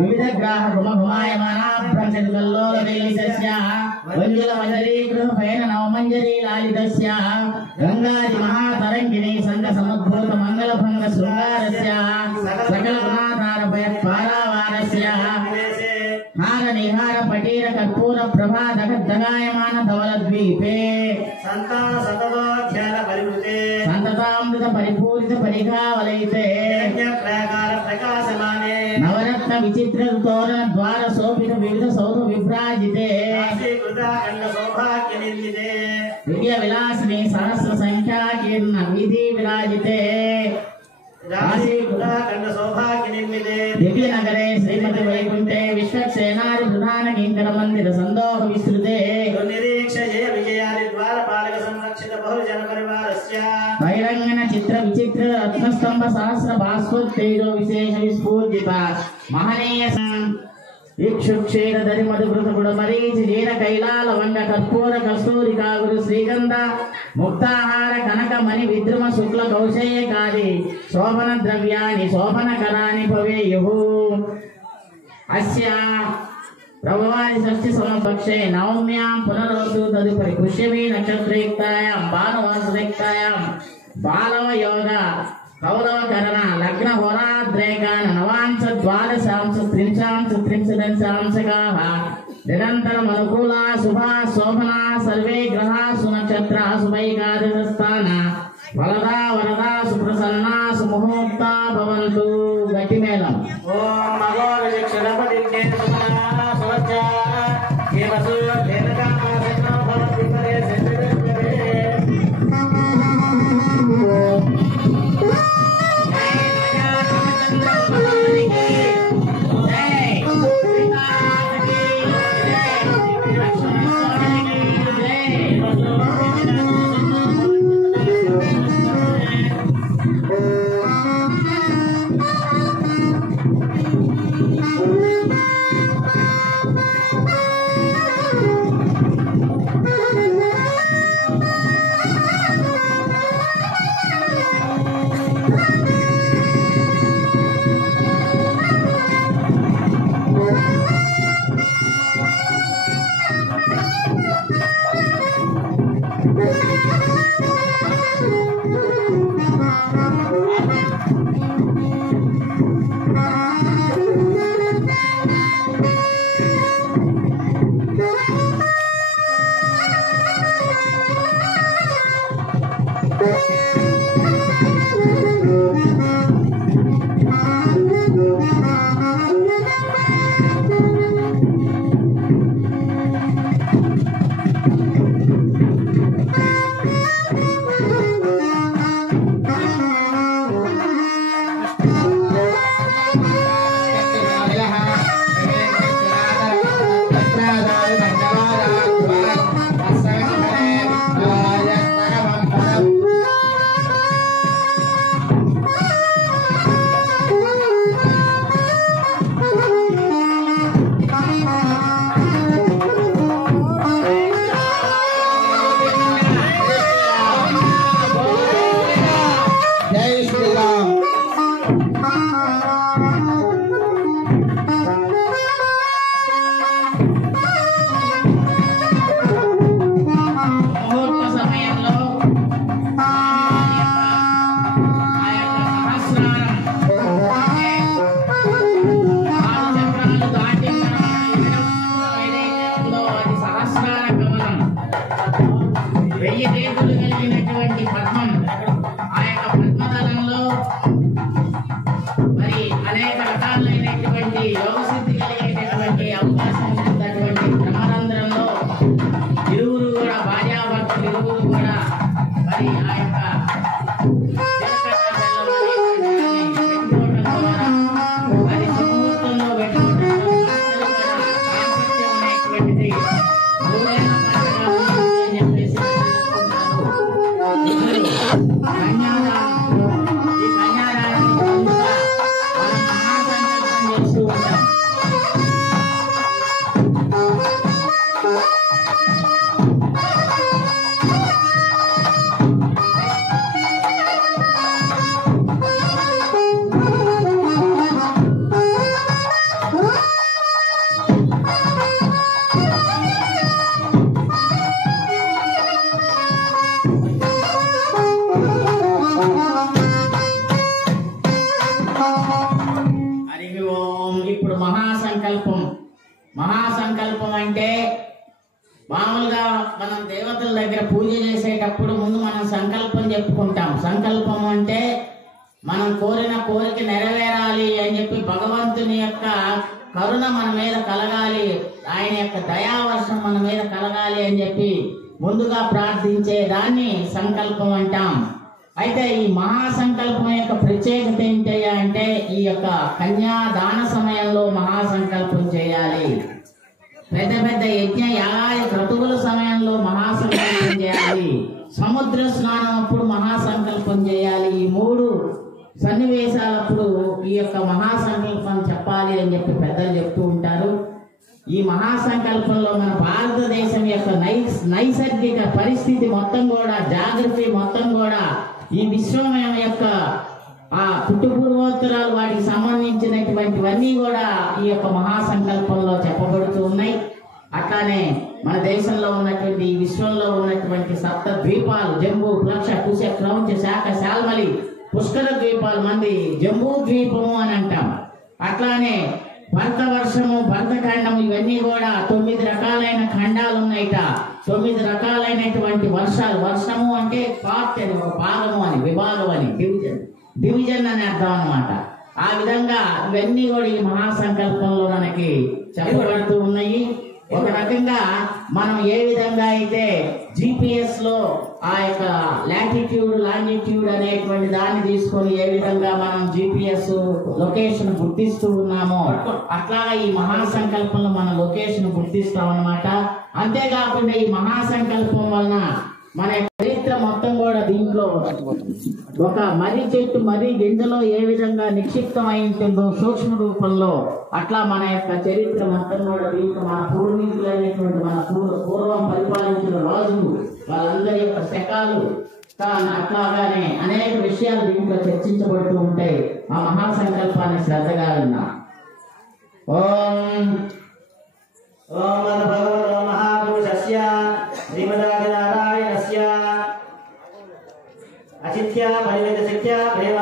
వివిధ గ్రాహ గుమగుమాయమానాభ్రంశల్లోలవేలితస్య వంజుల మంజరీ గృహపైన నవమంజరీ లాలితస్య గంగాది మహాతరంగిణీ సంగ సముద్భూత మంగళభంగ శృంగారస్య సకల గుణాధారభయ పారావారస్య హార నిహార పటీర కర్పూర ప్రభా దగాయమాన ధవలద్వీపే సంతాన సతతోధ్యాన పరివృతే సంతతామృత పరిపూరిత పరిఘావలయితే ప్రకాశమానే నవరత్న విచిత్ర తోరణ ద్వార శోభిత వివిధ సౌధ విభ్రాజితే దివ్య విలాసిని సహస్ర సంఖ్యాకీర్ణ వీధి విరాజితే दिव्य नगरे श्रीमती वैकुंठे विश्वक्सेनारि प्रधान किंकर मंदिर संदोह विस्तृते निरीक्ष जय विजयादि द्वार पालक संरक्षित बहुजन परिवारस्य बैरंगन चित्र विचित्र रत्नस्तंभ सहस्र भास्वत तेजो विशेष विस्फूर्जिता महनीय इक्षुक्षेर दरि मधुकृत गुडमरीच जीर कैलाल वंग कर्पूर कस्तूरी कागुरु श्रीगंध मुक्ताहार कनक मणि विद्रुम शुक्ल कौशेयकादि शोभन द्रव्याणि शोभन कराणि भवेयुः अस्य प्रभवादि षष्ठी समपक्षे नवम्यां पुनरोऽसु तदुपरि पुष्यमी नक्षत्रयुक्तायां भानुवासयुक्तायां बालव योग कौरवकरण लग्न होराद्रेकान नवांश द्वादशांश त्रिंशांश त्रिंशदंशांशकाः निरन्तरम् अनुकूला शुभा शोभना सर्वे ग्रहा सुनक्षत्रा शुभैकादशस्थान वरदा वरदा सुप्रसन्ना सुमुहूर्ता भवन्तु गतिमेलम् ओम अघोरशिक्षणपतिर्गे सुमना सुवज्जा केवसु देवकामासनो भवद्विपरे పద్మం ఆ యొక్క పద్మదళంలో మరి మహాసంకల్పం అంటే మామూలుగా మనం దేవతల దగ్గర పూజ చేసేటప్పుడు ముందు మనం సంకల్పం చెప్పుకుంటాం. సంకల్పం అంటే మనం కోరిన కోరిక నెరవేరాలి అని చెప్పి, భగవంతుని యొక్క కరుణ మన మీద కలగాలి, ఆయన యొక్క దయావర్షం మన మీద కలగాలి అని చెప్పి ముందుగా ప్రార్థించే దాన్ని సంకల్పం అంటాం. అయితే ఈ మహాసంకల్పం యొక్క ప్రత్యేకత ఏంటయ్యా అంటే, ఈ యొక్క కన్యాదాన సమయంలో మహాసంకల్పం చేయాలి. పెద్ద పెద్ద యజ్ఞ యాగాది క్రతువుల సమయంలో మహాసంకల్పం చేయాలి. సముద్ర స్నానం అప్పుడు మహాసంకల్పం చేయాలి. ఈ 3 సన్నివేశాలప్పుడు ఈ యొక్క మహాసంకల్పం చెప్పాలి అని చెప్పి పెద్దలు చెప్తూ ఉంటారు. ఈ మహాసంకల్పంలో మన భారతదేశం యొక్క నైసర్గిక పరిస్థితి మొత్తం కూడా, జాగ్రఫీ మొత్తం కూడా, ఈ విశ్వం యొక్క ఆ పుట్టుపూర్వోత్తరాలు వాటికి సంబంధించినటువంటివన్నీ కూడా ఈ యొక్క మహాసంకల్పంలో చెప్పబడుతూ ఉన్నాయి. అట్లానే మన దేశంలో ఉన్నటువంటి, ఈ విశ్వంలో ఉన్నటువంటి 7 ద్వీపాలు, జంబూ, ప్లక్ష, కుశ, క్రౌంచ, శాఖ, శాల్మలి, పుష్కర ద్వీపాలు మంది జంబూ ద్వీపము అని అంటాం. అట్లానే భరతవర్షము, భరతఖండము, ఇవన్నీ కూడా 9 రకాలైన ఖండాలు ఉన్నాయిట. 9 రకాలైనటువంటి వర్షాలు. వర్షము అంటే పార్ట్ అని, ఒక భాగము అని, విభాగం అని, డివిజన్ అని అర్థం అన్నమాట. ఆ విధంగా ఇవన్నీ కూడా ఈ మహాసంకల్పంలో మనకి చెప్పబడుతూ ఉన్నాయి. ఒక రకంగా మనం ఏ విధంగా అయితే GPS లో ఆ యొక్క లాటిట్యూడ్, లాంగిట్యూడ్ అనేటువంటి దాన్ని తీసుకొని ఏ విధంగా మనం GPS లొకేషన్ గుర్తిస్తూ ఉన్నామో, అట్లాగా ఈ మహాసంకల్పంలో మన లొకేషన్ గుర్తిస్తాం అన్నమాట. అంతేకాకుండా ఈ మహాసంకల్పం వలన మన చరిత్ర మొత్తం కూడా దీంట్లో ఒక మర్రి చెట్టు, మర్రి గింజలో ఏ విధంగా నిక్షిప్తం అయి ఉంటుందో సూక్ష్మ రూపంలో, అట్లా మన యొక్క చరిత్ర మొత్తం కూడా దీంట్లో మన పూర్వీకులైనటువంటి, మన పూర్వం పరిపాలించిన రాజులు, వాళ్ళందరి యొక్క శకాలు, అట్లాగానే అనేక విషయాలు దీంట్లో చర్చించబడుతూ ఉంటాయి. ఆ మహాసంకల్పాన్ని శ్రద్ధగా విన్నా. ఓం ఓం భగవతో మహాపురుషస్య శ్రీమదాదినారాయణస్య అచిత్య పరిమిత శక్త్య ప్రేమ